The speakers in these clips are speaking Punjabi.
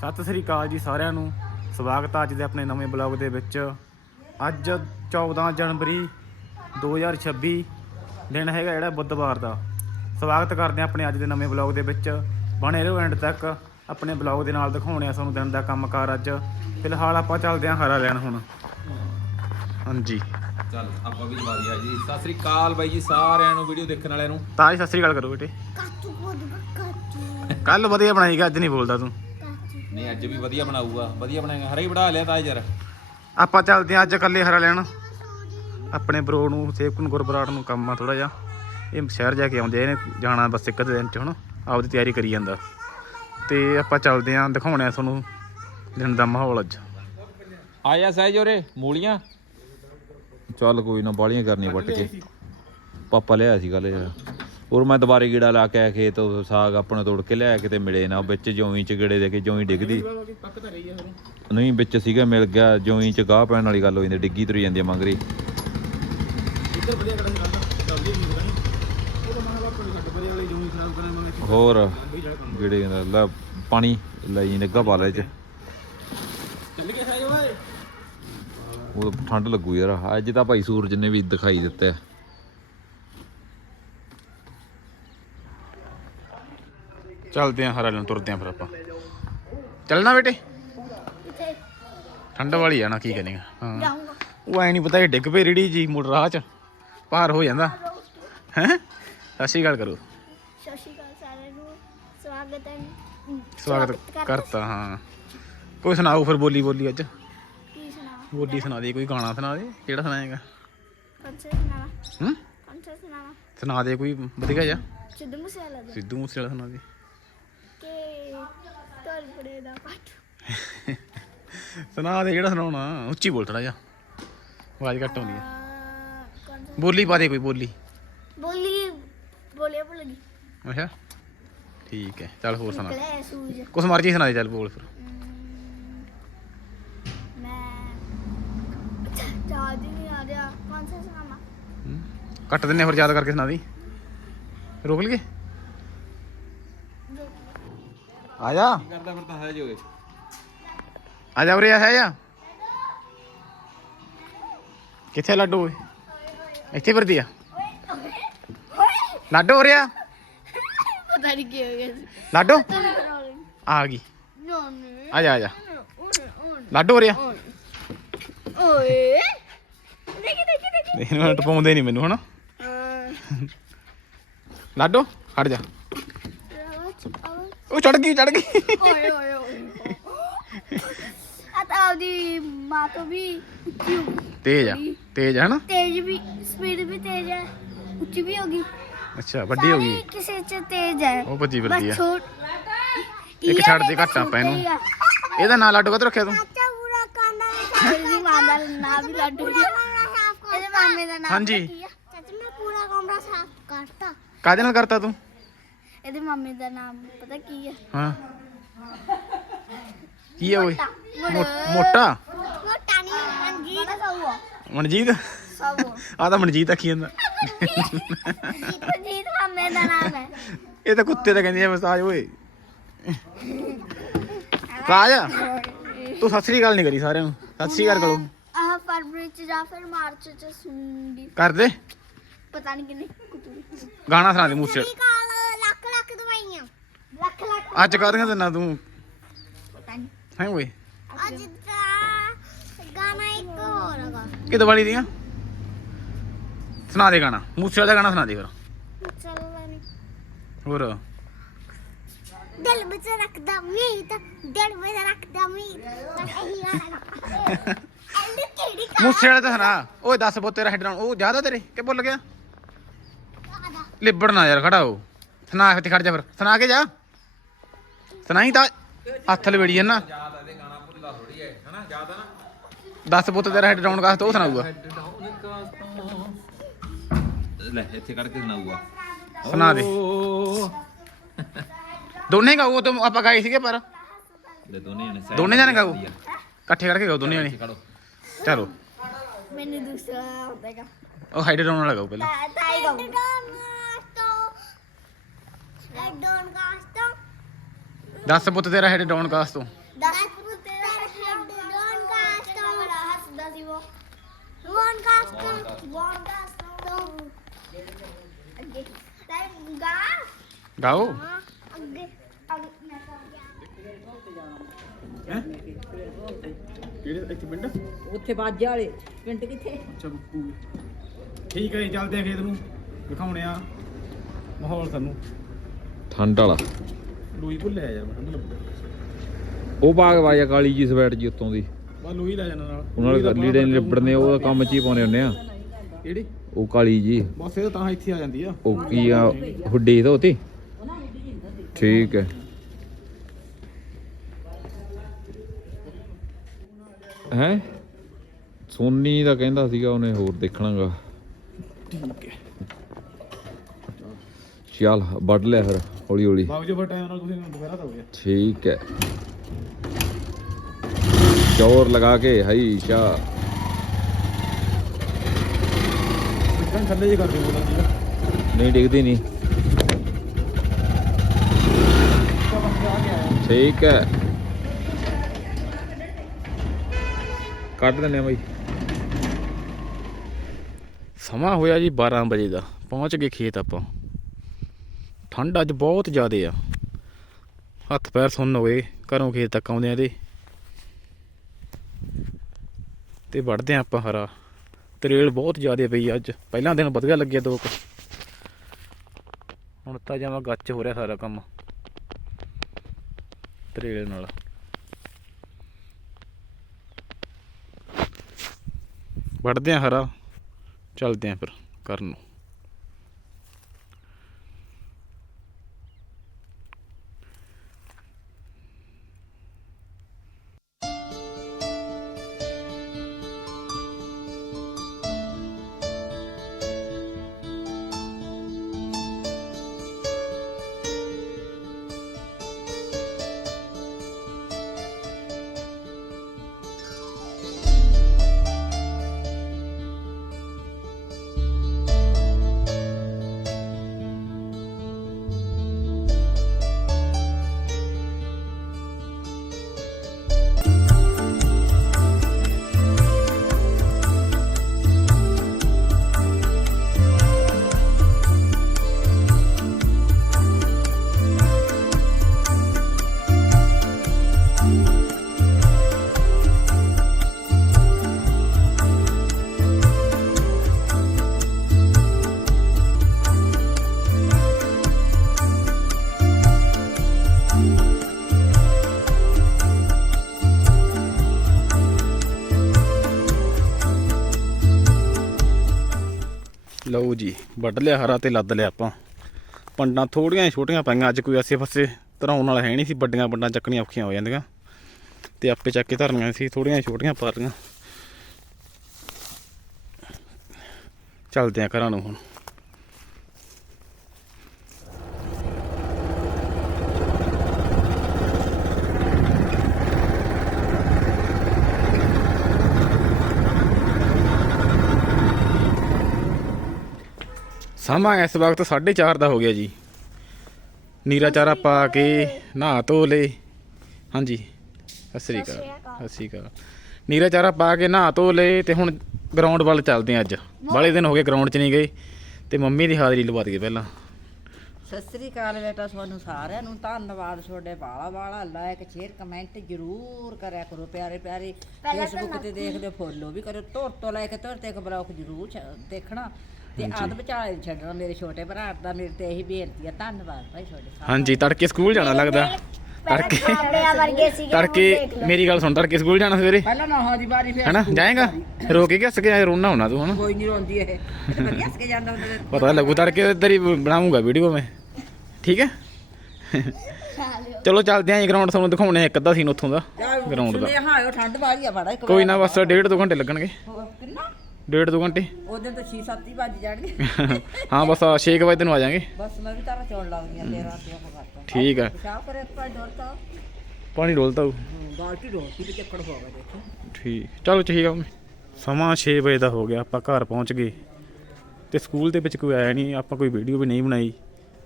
ਸਤਿ ਸ੍ਰੀ ਅਕਾਲ ਜੀ ਸਾਰਿਆਂ ਨੂੰ। ਸਵਾਗਤ ਹੈ ਅੱਜ ਦੇ ਆਪਣੇ ਨਵੇਂ ਬਲੌਗ ਦੇ ਵਿੱਚ। ਅੱਜ 14 ਜਨਵਰੀ 2026 ਦਿਨ ਹੈਗਾ ਜਿਹੜਾ ਬੁੱਧਵਾਰ ਦਾ। ਸਵਾਗਤ ਕਰਦੇ ਹਾਂ ਆਪਣੇ ਅੱਜ ਦੇ ਨਵੇਂ ਬਲੌਗ ਦੇ ਵਿੱਚ। ਬਣੇ ਰਹੋ ਐਂਡ ਤੱਕ। ਆਪਣੇ ਬਲੌਗ ਦੇ ਨਾਲ ਦਿਖਾਉਣੇ ਆ ਤੁਹਾਨੂੰ ਦਿਨ ਦਾ ਕੰਮਕਾਰ ਅੱਜ। ਫਿਲਹਾਲ ਆਪਾਂ ਚੱਲਦੇ ਹਾਂ ਹਰਾ ਲੈਣ ਹੁਣ। ਹਾਂਜੀ। ਚੱਲ ਆਪਾਂ ਵੀ ਜਵਾਦੀ ਆ ਜੀ। ਸਤਿ ਸ੍ਰੀ ਅਕਾਲ ਬਾਈ ਜੀ ਸਾਰਿਆਂ ਨੂੰ ਵੀਡੀਓ ਦੇਖਣ ਵਾਲਿਆਂ ਨੂੰ। ਤਾਂ ਜੀ ਸਤਿ ਸ੍ਰੀ ਅਕਾਲ ਕਰੋ ਬੇਟੇ। ਕੱਲ ਵਧੀਆ ਬਣਾਈਗਾ ਅੱਜ ਨਹੀਂ ਬੋਲਦਾ ਤੂੰ। ਨਹੀਂ ਅੱਜ ਵੀ ਵਧੀਆ ਬਣਾਊਗਾ। ਵਧੀਆ ਬਣਾਏਗਾ। ਹਰੇ ਹੀ ਬਣਾ ਲਿਆ ਤਾਂ ਯਾਰ ਆਪਾਂ ਚੱਲਦੇ ਹਾਂ ਅੱਜ ਇਕੱਲੇ ਹਰਾ ਲੈਣ। ਆਪਣੇ ਬਰੋ ਨੂੰ ਸੇਵਕ ਨੂੰ ਗੁਰਬਰਾੜ ਨੂੰ ਕੰਮ ਆ ਥੋੜਾ ਜਿਹਾ। ਇਹ ਸ਼ਹਿਰ ਜਾ ਕੇ ਆਉਂਦੇ ਆ, ਇਹਨੇ ਜਾਣਾ ਬਸ ਇੱਕ ਦਿਨ ਚ ਹੁਣ ਆਪਦੀ ਤਿਆਰੀ ਕਰੀ ਜਾਂਦਾ। ਤੇ ਆਪਾਂ ਚੱਲਦੇ ਆਂ ਦਿਖਾਉਣੇ ਆ ਤੁਹਾਨੂੰ ਦਿਨ ਦਾ ਮਾਹੌਲ ਅੱਜ। ਆਇਆ ਸਹਿਜ ਉਰੇ ਮੂਲੀਆਂ? ਚੱਲ ਕੋਈ ਨਾ ਬਾਲੀਆਂ ਕਰਨੀਆਂ ਵੱਟ ਕੇ। ਪਾਪਾ ਲਿਆ ਸੀ ਕੱਲ ਯਾਰ ਔਰ ਮੈਂ ਦੁਬਾਰੇ ਗੇੜਾ ਲਾ ਕੇ ਆਇਆ ਖੇਤ, ਉਹ ਸਾਗ ਆਪਣਾ ਤੋੜ ਕੇ ਲਿਆ ਕਿਤੇ ਮਿਲੇ ਨਾ। ਵਿੱਚ ਜੋਈ ਚ ਗੇੜੇ ਦੇ ਕੇ ਜੋਈ ਡਿੱਗਦੀ। ਨਹੀਂ, ਵਿੱਚ ਸੀਗਾ, ਮਿਲ ਗਿਆ, ਜੋਈ ਚ ਗਾਹ ਪੈਣ ਵਾਲੀ ਗੱਲ ਹੋ ਜਾਂਦੀ, ਡਿੱਗੀ ਤੁਰੀ ਜਾਂਦੀ ਮੰਗਰੀ। ਇੱਧਰ ਵਧੀਆ ਕੜਾ ਚੱਲਦੀ ਨਹੀਂ ਉਹ ਤਾਂ ਮਾਂ ਬਾਪ ਘੱਟ ਵਧੀਆ ਵਾਲੀ ਜੂਈ ਖਰਾਬ ਕਰਨ ਮੰਗੇ ਹੋਰ, ਗੇੜੇ ਦਾ ਲੈ, ਪਾਣੀ ਲਈ ਨਿੱਗਾ ਪਾ ਲੈ ਚ। ਚੱਲ ਕੇ ਸਾਈ ਓਏ ਉਹ ਠੰਡ ਲੱਗੂ ਯਾਰ, ਅੱਜ ਤਾਂ ਭਾਈ ਸੂਰਜ ਨੇ ਵੀ ਦਿਖਾਈ ਦਿੱਤਾ। ਚੱਲਦੇ ਆਂ ਹਰਾ ਲੈਣ ਤੁਰਦੇ ਆਂ ਫਿਰ ਆਪਾਂ। ਚੱਲਣਾ ਬੇਟੇ? ਠੰਡ ਵਾਲੀ ਆ ਨਾ ਕੀ ਕਰੇਗਾ ਹਾਂ। ਉਹ ਐ ਨਹੀਂ ਪਤਾ ਇਹ ਡਿੱਗ ਪਈ ਰੇੜੀ ਜੀ ਮੁੜ ਰਾਹ ਚ ਭਾਰ ਹੋ ਜਾਂਦਾ। ਹੈ ਸਤਿ ਸ਼੍ਰੀ ਅਕਾਲ ਕਰੋ। ਸਤਿ ਸ਼੍ਰੀ ਅਕਾਲ ਸਾਰਿਆਂ ਨੂੰ। ਸਵਾਗਤ ਹੈ। ਸਵਾਗਤ। ਕਰਤਾ। ਹਾਂ। ਕੋਈ ਸੁਣਾਓ ਫਿਰ ਬੋਲੀ ਬੋਲੀ ਅੱਜ? ਕੀ ਬੋਲੀ ਸੁਣਾ ਦੇ ਕੋਈ ਗਾਣਾ ਸੁਣਾ ਦੇ ਕਿਹੜਾ ਸੁਣਾਏਗਾ ਕੌਣ ਸਾ ਸੁਣਾਵਾ? ਹੂੰ? ਕੌਣ ਸਾ ਸੁਣਾਵਾ? ਸੁਣਾ ਦੇ ਕੋਈ ਵਧੀਆ ਜਿਹਾ। ਸਿੱਧੂ ਮੂਸੇਵਾਲਾ ਸਿੱਧੂ ਮੂਸੇ ਵਾਲਾ ਸੁਣਾ ਦੇ। ਪੜੇ ਦਾ ਪਾਟ ਸੁਣਾ ਦੇ ਜਿਹੜਾ ਸੁਣਾਉਣਾ? ਉੱਚੀ ਬੋਲ ਥੋੜਾ ਜਿਹਾ। ਆਵਾਜ਼ ਘੱਟ ਆਉਂਦੀ ਆ। ਆ, ਕੌਣ ਸਾ ਬੋਲੀ ਪਾ ਦੇ ਕੋਈ ਬੋਲੀ। ਬੋਲੀ ਬੋਲਿਆ ਭੁੱਲ ਗਈ। ਅੱਛਾ। ਠੀਕ ਹੈ ਚੱਲ ਹੋਰ ਸੁਣਾ। ਨਿਕਲਿਆ ਸੂਰਜ ਕੁਛ ਮਰਜ਼ੀ ਸੁਣਾ ਦੇ ਚੱਲ ਬੋਲ ਫਿਰ। ਹਮ, ਮੈਂ ਹੀ ਨਹੀਂ ਆ ਰਿਹਾ। ਕੌਣ ਸਾ ਸੁਣਾਵਾ? ਹੂੰ। ਕੱਟ ਦਿੰਨੇ ਫਿਰ ਯਾਦ ਕਰਕੇ ਸੁਣਾ ਦੀ। ਰੋਕ ਲਈਏ। ਆ ਜਾ ਕੀ ਕਰਦਾ ਫਿਰ ਤਾਂ ਹੈ ਜੀ ਆ ਜਾ ਉਰੇ ਆ ਹੈ ਜਾ ਕਿੱਥੇ ਲੱਡੂ? ਓਏ ਇੱਥੇ ਫਿਰਦੀ ਆ। ਲਾਡੋ ਉਰੇ ਆ। ਪਤਾ ਨਹੀਂ ਕੀ ਹੋ ਗਿਆ ਸੀ। ਲਾਡੋ? ਆ ਗਈ। ਨੋ ਨੋ। ਆ ਜਾ ਆ ਜਾ। ਲਾਡੋ ਉਰੇ ਆ। ਓਏ। ਦੇਖੀ ਦੇਖੀ ਦੇਖੀ। ਇਹਨੂੰ ਟਪਾਉਂਦੇ ਨਹੀਂ ਮੈਨੂੰ ਹਨਾ? ਲਾਡੋ ਹਟ ਜਾ। ਉਹ ਚੜ ਗਈ ਚੜ ਗਈ। ਓਏ ਓਏ ਓਏ। ਆ ਤਾਂ ਉਹਦੀ ਮਾਂ ਤੋਂ ਵੀ ਉੱਚੀ ਹੋ ਗਈ। ਤੇਜ ਆ ਤੇਜ ਆ ਹਨਾ? ਤੇਜ਼ ਵੀ ਸਪੀਡ ਵੀ ਤੇਜ਼ ਹੈ ਉੱਚੀ ਵੀ ਹੋ ਗਈ। ਅੱਛਾ ਵੱਡੀ ਹੋ ਗਈ। ਸਾਰੀ ਕਿਸੇ ਚ ਤੇਜ਼ ਹੈ ਉਹ ਭੱਜੀ ਫਿਰਦੀ ਆ। ਬਸ ਛੋਟ ਇੱਕ ਛੱਡ ਦੇ ਘੱਟ ਆਪਾਂ ਇਹਨੂੰ ਇਹਦਾ ਨਾਂ ਲਾਡੋ ਕਦ ਰੱਖਿਆ ਤੂੰ? ਚਾਚਾ ਪੂਰਾ ਕਾਂਡਾ ਇਹਦੀ ਮਾਂ ਦਾ ਨਾਂ ਵੀ ਲੱਡੂ ਹੀ ਆ। ਇਹਦੇ ਮਾਮੇ ਦਾ ਨਾਮ ਹਾਂਜੀ। ਚਾਚਾ ਮੈਂ ਪੂਰਾ ਕਮਰਾ ਸਾਫ਼ ਕਰਤਾ। ਕਾਹਦੇ ਨਾਲ ਕਰਤਾ ਤੂੰ? ਇਹਦੇ ਮਾਮੇ ਦਾ ਨਾਮ ਪਤਾ ਕੀ ਹੈ ਹਾਂ। ਕੀ ਆ ਓਏ? ਮੋਟਾ। ਮੋਟਾ? ਮੋਟਾ ਨਹੀਂ ਮਨਜੀਤ। ਸਾਊਆ ਮਨਜੀਤ? ਸਾਊਆ ਆ। ਤਾਂ ਮਨਜੀਤ ਆਖੀ ਜਾਂਦਾ। ਮਨਜੀਤ ਮਾਮੇ ਦਾ ਨਾਮ ਹੈ। ਇਹ ਤਾਂ ਕੁੱਤੇ ਦਾ ਕਹਿੰਦੀ ਆ ਮਸਾਜ ਓਏ। ਰਾਜ ਤੂੰ ਸਤਿ ਸ੍ਰੀ ਅਕਾਲ ਨਹੀਂ ਕਰੀ ਸਾਰਿਆਂ ਨੂੰ। ਸਤਿ ਸ੍ਰੀ ਅਕਾਲ ਕਰੋ। ਆਹ ਫਰਵਰੀ ਚ ਜਾਂ ਫਿਰ ਮਾਰਚ ਚ ਸੁਣਦੀ। ਕਰ ਦੇ ਪਤਾ ਨਹੀਂ ਕਿੰਨੇ ਕੁੱਤੂ। ਗਾਣਾ ਸੁਣਾ ਦੇ ਮੂਸੇ ਅੱਜ ਕਾਹਦੀਆਂ ਦਿਨਾਂ ਤੂੰ? ਪਤਾ ਨਹੀਂ ਹੈ ਓਏ। ਅੱਜ ਦਾ ਗਾਣਾ ਇੱਕ ਹੋਰ ਹੈਗਾ। ਕਿ ਦੀਵਾਲੀ ਦੀਆਂ? ਸੁਣਾ ਦੇ ਗਾਣਾ। ਮੂਸੇ ਵਾਲਾ ਗਾਣਾ ਸੁਣਾ ਦੇ ਫਿਰ। ਚੱਲ ਨਹੀਂ ਹੋਰ? ਦਿਲ ਵਿੱਚ ਰੱਖਦਾ ਮੀਤ ਦਿਲ ਵਿੱਚ ਰੱਖਦਾ ਮੀਤ। ਬਸ ਇਹੀ ਗਾਣਾ ਕਿਹੜੀ ਮੂਸੇ ਵਾਲਾ ਤਾਂ ਸੁਣਾ। ਓਏ ਦੱਸ ਬੋ ਤੇਰਾ ਹੈਡ ਉਹ ਜ਼ਿਆਦਾ ਤੇਰੇ? ਕਿ ਭੁੱਲ ਗਿਆ? ਕਾਦਾ ਲਿਬੜ ਨਾ ਯਾਰ ਖੜਾ ਹੋ। ਸੁਣਾ ਇੱਥੇ ਖੜ ਜਾ ਫਿਰ। ਸੁਣਾ ਕੇ ਜਾ। ਸੁਣਾਈ ਤਾਂ ਹੱਥ ਲਵੇੜੀ ਜੰਨਾ। ਯਾਦ ਆ ਦੇ ਗਾਣਾ ਭੁੱਲਦਾ ਥੋੜੀ ਹੈ ਹਨਾ ਯਾਦ ਆ ਨਾ ਦੱਸ ਪੁੱਤ ਤੇਰਾ ਹੈਡ ਡਾਊਨ ਕਾਸਟ ਉਹ ਸੁਣਾਊਗਾ ਲੈ ਇੱਥੇ ਕੱਢ ਕੇ ਸੁਣਾਊਗਾ ਸੁਣਾ ਦੇ। ਓ, ਦੋਨੇ ਗਾਓ ਉਹ ਤਾਂ ਆਪਾਂ ਗਾਏ ਸੀਗੇ ਪਰ ਲੈ ਦੋਨੇ ਜਣੇ side ਦੋਨੇ ਜਾਣੇ ਗਾਓ। ਇਕੱਠੇ ਕਰਕੇ ਗਾਓ ਦੋਨੇ ਜਣੇ। ਖੜੋ। ਚਲੋ। ਮੈਨੂੰ ਦੂਸਰਾ ਆਉਂਦਾਗਾ ਉਹ ਹੈਡ ਡਾਊਨ ਵਾਲਾ ਗਾਓ ਪਹਿਲਾਂ। ਤਾਈ ਗਾਉਂ ਕਾਸਟੋ ਡੋਨ ਕਾਸਟੋ ਦੱਸ ਪੁੱਤ ਤੇਰਾ ਹੈਡ ਡਾਊਨ ਕਾਸਟ ਤੋਂ 10 ਪੁੱਤਰ ਹੈਡ ਰੋਨ ਕਾਸਟ ਬੜਾ ਹੱਸਦਾ ਸੀ ਉਹ। ਰੋਨ ਕਾਸਟ ਰੋਨ ਕਾਸਟ ਤੋਂ। ਅੱਗੇ। ਤਾਂ ਗਾ। ਗਾਓ। ਹਾਂ ਅੱਗੇ। ਅੱਗੇ। ਮੈਂ ਗਿਆ ਹੈ? ਕਿਹੜੇ ਇੱਥੇ ਪਿੰਡ? ਉੱਥੇ ਬਾਜੇ ਵਾਲੇ। ਪਿੰਡ ਕਿੱਥੇ? ਅੱਛਾ ਬੱਪੂ ਠੀਕ ਹੈ ਜੀ ਚੱਲਦੇ ਆ ਖੇਤ ਨੂੰ। ਦਿਖਾਉਣੇ ਆ ਮਾਹੌਲ ਤੁਹਾਨੂੰ ਠੰਡ ਵਾਲਾ। ਲੂਈ ਭੁੱਲਿਆ ਯਾਰ ਮੈਂ ਲੱਗਦਾ। ਉਹ ਬਾਗ ਵਾਜਾ ਕਾਲੀ ਜੀ ਸਵੈਟ ਜੀ ਉੱਤੋਂ ਦੀ। ਬਾ ਲੂਈ ਲੈ ਜਾਣਾ ਨਾਲ। ਉਹਨਾਂ ਦਾ ਲੀੜੇ ਨੀ ਲਿਬੜਨੇ ਉਹ ਕੰਮ ਚ ਹੀ ਪਾਉਣੇ ਹੁੰਦੇ ਆ। ਕਿਹੜੀ? ਉਹ ਕਾਲੀ ਜੀ। ਬਸ ਇਹ ਤਾਂ ਇੱਥੇ ਆ ਜਾਂਦੀ ਆ। ਉਹ ਕੀ ਆ ਹੁੱਡੀ ਧੋਤੀ ਠੀਕ ਹੈ। ਹੈ? ਸੋਨੀ ਦਾ ਕਹਿੰਦਾ ਸੀਗਾ ਉਹਨੇ ਹੋਰ ਦੇਖਣਾਗਾ। ਠੀਕ ਹੈ। ਚੱਲ ਵੱਢ ਲਿਆ ਫਿਰ। ਹੌਲੀ ਹੌਲੀ। ਬਾਗ ਜੋ ਟਾਈਮ ਨਾਲ ਤੁਸੀਂ ਦੁਪਹਿਰਾ ਤਾਂ ਹੋ ਗਿਆ ਠੀਕ ਹੈ। ਜ਼ੋਰ ਲਗਾ ਕੇ ਹਈ ਸ਼ਾ। ਇਦਾਂ ਥੱਲੇ ਜੇ ਕਰਦੇ ਬੋਲਾਂ ਜੀ ਨਹੀਂ ਡਿੱਗਦੀ ਨਹੀਂ। ਠੀਕ ਹੈ। ਕੱਢ ਦਿੰਦੇ ਆ ਬਾਈ। ਸਮਾਂ ਹੋਇਆ ਜੀ 12 ਵਜੇ ਦਾ। ਪਹੁੰਚ ਗਏ ਖੇਤ ਆਪਾਂ। ਠੰਡ ਅੱਜ ਬਹੁਤ ਜ਼ਿਆਦੇ ਆ। ਹੱਥ ਪੈਰ ਸੁੰਨ ਹੋ ਗਏ ਘਰੋਂ ਖੇਤ ਤੱਕ ਆਉਂਦੇ ਆ ਤੇ ਤੇ ਵੜਦੇ ਆ ਆਪਾਂ ਹਰਾ। ਤਰੇਲ ਬਹੁਤ ਜ਼ਿਆਦੇ ਪਈ ਅੱਜ। ਪਹਿਲਾਂ ਦਿਨ ਵਧੀਆ ਲੱਗਿਆ ਦੋ ਕੁ। ਹੁਣ ਤਾਂ ਜਮਾ ਗੱਚ ਹੋ ਰਿਹਾ ਸਾਰਾ ਕੰਮ। ਤਰੇਲ ਨਾਲ। ਵੜਦੇ ਆ ਹਰਾ। ਚੱਲਦੇ ਆ ਫਿਰ ਕਰਨ ਨੂੰ। ਜੀ ਵੱਢ ਲਿਆ ਹਰਾ ਤੇ ਲੱਦ ਲਿਆ ਆਪਾਂ। ਪੰਡਾਂ ਥੋੜੀਆਂ ਜਿਹੀਆਂ ਛੋਟੀਆਂ ਪਾਈਆਂ, ਅੱਜ ਕੋਈ ਆਸੇ ਫਸੇ ਧਰਾਉਣ ਵਾਲਾ ਹੈ ਨਹੀਂ ਸੀ, ਵੱਡੀਆਂ ਪੰਡਾਂ ਚੱਕਣੀਆਂ ਔਖੀਆਂ ਹੋ ਜਾਂਦੀਆਂ। ਤੇ ਆਪੇ ਚੱਕ ਕੇ ਧਰਨੀਆਂ ਸੀ, ਥੋੜੀਆਂ ਜਿਹੀਆਂ ਛੋਟੀਆਂ ਪਾ ਲਈਆਂ ਚੱਲਦੇ ਆ ਘਰਾਂ ਨੂੰ ਹੁਣ। ਸਮਾਂ ਇਸ ਵਕਤ 4:30 ਦਾ ਹੋ ਗਿਆ ਜੀ। ਨੀਰਾ ਚਾਰਾ ਪਾ ਕੇ ਨਹਾ ਧੋ ਲੇ। ਹਾਂਜੀ ਸਤਿ ਸ੍ਰੀ ਅਕਾਲ ਸਤਿ ਸ੍ਰੀ ਅਕਾਲ। ਨੀਰਾ ਚਾਰਾ ਪਾ ਕੇ ਨਹਾ ਧੋ ਲੇ ਤੇ ਹੁਣ ਗਰਾਊਂਡ ਵੱਲ ਚੱਲਦੇ ਆ ਅੱਜ। ਬਾਲੇ ਦਿਨ ਹੋ ਗਏ ਗਰਾਊਂਡ 'ਚ ਨਹੀਂ ਗਏ ਤੇ ਮੰਮੀ ਦੀ ਹਾਜ਼ਰੀ ਲਵਾ ਦਈਏ ਪਹਿਲਾਂ। ਸਤਿ ਸ੍ਰੀ ਅਕਾਲ ਬੇਟਾ ਤੁਹਾਨੂੰ ਸਾਰਿਆਂ ਨੂੰ ਧੰਨਵਾਦ। ਤੁਹਾਡੇ ਬਾਲਾ ਬਾਲਾ ਲਾਇਕ ਸ਼ੇਅਰ ਕਮੈਂਟ ਜਰੂਰ ਕਰਿਆ ਕਰੋ ਪਿਆਰੇ ਪਿਆਰੇ। ਫੇਸਬੁੱਕ ਤੇ ਦੇਖਦੇ ਫੋਲੋ ਵੀ ਕਰੋ ਧੁਰ ਤੋਂ ਲੈ ਕੇ ਧੁਰ ਤੱਕ ਬਲੌਗ ਜਰੂਰ ਦੇਖਣਾ। ਤੇ ਆਦ ਵਿਚਾਲੇ ਨੀ ਛੱਡਣਾ ਮੇਰੇ ਛੋਟੇ ਭਰਾ ਦਾ ਮੇਰੇ ਤੇ ਇਹੀ ਬੇਨਤੀ ਆ ਧੰਨਵਾਦ ਭਾਈ ਤੁਹਾਡੇ ਸਾਰਿਆਂ ਹਾਂਜੀ ਤੜਕੇ ਸਕੂਲ ਜਾਣਾ ਲੱਗਦਾ। ਤੜਕੇ ਆਪਣਿਆਂ ਵਰਗੇ ਸੀਗੇ ਤੜਕੇ ਮੇਰੀ ਗੱਲ ਸੁਣ ਤੜਕੇ ਸਕੂਲ ਜਾਣਾ ਸਵੇਰੇ? ਪਹਿਲਾਂ ਨਾ ਦੀ ਵਾਰੀ ਫਿਰ ਹੈਨਾ ਜਾਏਗਾ? ਰੋ ਕੇ ਕਿਸ ਕੇ ਰੋਣਾ ਹੋਣਾ ਤੂੰ ਹਨਾ? ਕੋਈ ਨਹੀਂ ਰੋਂਦੀ ਇਹ। ਇਹ ਤਾਂ ਵਧੀਆ ਹੱਸ ਕੇ ਜਾਂਦਾ ਹੁੰਦਾ ਤੇ ਪਤਾ ਲੱਗੂ ਤੜਕੇ ਤੇਰੀ ਬਣਾਉਂਗਾ ਵੀਡੀਓ ਮੈਂ। ਠੀਕ ਹੈ? ਚਲੋ ਚੱਲਦੇ ਆਂ ਗਰਾਊਂਡ ਤੁਹਾਨੂੰ ਦਿਖਾਉਣੇ ਆ ਇੱਕ ਅੱਧਾ ਸੀਨ ਉੱਥੋਂ ਦਾ ਗਰਾਊਂਡ ਦਾ। ਸੁਣੇ ਹਾਇਓ ਠੰਡ ਵਾਲੀ ਆ ਬੜਾ ਇੱਕ ਕੋਈ ਨਾ ਬਸ ਡੇਢ ਦੋ ਘੰਟੇ ਲੱਗਣਗੇ। ਹੋਰ ਕਿੰਨਾ? ਡੇਢ ਦੋ ਘੰਟੇ? ਉਹਦੇ ਤਾਂ 6-7 ਹੀ ਵੱਜ ਜਾਣਗੇ। ਹਾਂ ਬਸ 6 ਵਜੇ ਨੂੰ ਆ ਜਾਾਂਗੇ। ਬਸ ਮੈਂ ਵੀ ਤਾਰਾ ਚੋਣ ਲਾਉਂਦੀ ਆ ਤੇਰਾ ਤੇ ਉਹ ਕਰਤਾ। ਠੀਕ ਆ। ਪਿਸ਼ਾਬ ਕਰੇ ਪਰ ਡੋਲਤਾ। ਪਾਣੀ ਡੋਲਤਾ ਹੂੰ ਬਾਲਟੀ ਡੋਲਤੀ ਤੇ ਚੱਕੜ ਹੋ ਗਿਆ ਦੇਖੋ। ਠੀਕ। ਚਲੋ ਠੀਕ ਆ। ਸਮਾਂ 6 ਵਜੇ ਦਾ ਹੋ ਗਿਆ ਆਪਾਂ ਘਰ ਪਹੁੰਚ ਗਏ। ਤੇ ਸਕੂਲ ਦੇ ਵਿੱਚ ਕੋਈ ਆਇਆ ਨਹੀਂ ਆਪਾਂ ਕੋਈ ਵੀਡੀਓ ਵੀ ਨਹੀਂ ਬਣਾਈ।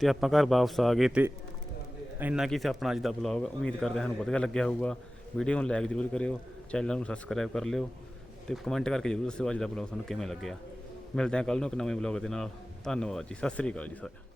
ਤੇ ਆਪਾਂ ਘਰ ਵਾਪਸ ਆ ਗਏ ਤੇ ਇੰਨਾ ਕੀ ਸੀ ਆਪਣਾ ਅੱਜ ਦਾ ਬਲੌਗ ਉਮੀਦ ਕਰਦੇ ਹਾਂ ਤੁਹਾਨੂੰ ਵਧੀਆ ਲੱਗਿਆ ਹੋਊਗਾ। ਵੀਡੀਓ ਨੂੰ ਲਾਈਕ ਜ਼ਰੂਰ ਕਰਿਓ ਚੈਨਲ ਨੂੰ ਸਬਸਕ੍ਰਾਈਬ ਕਰ ਲਿਓ। ਤੇ ਕਮੈਂਟ ਕਰਕੇ ਜ਼ਰੂਰ ਦੱਸਿਓ ਅੱਜ ਦਾ ਬਲੌਗ ਤੁਹਾਨੂੰ ਕਿਵੇਂ ਲੱਗਿਆ। ਮਿਲਦੇ ਹਾਂ ਕੱਲ ਨੂੰ ਇੱਕ ਨਵੇਂ ਬਲੌਗ ਦੇ ਨਾਲ। ਧੰਨਵਾਦ ਜੀ। ਸਤਿ ਸ੍ਰੀ ਅਕਾਲ ਜੀ ਸਾਰਿਆਂ ਨੂੰ।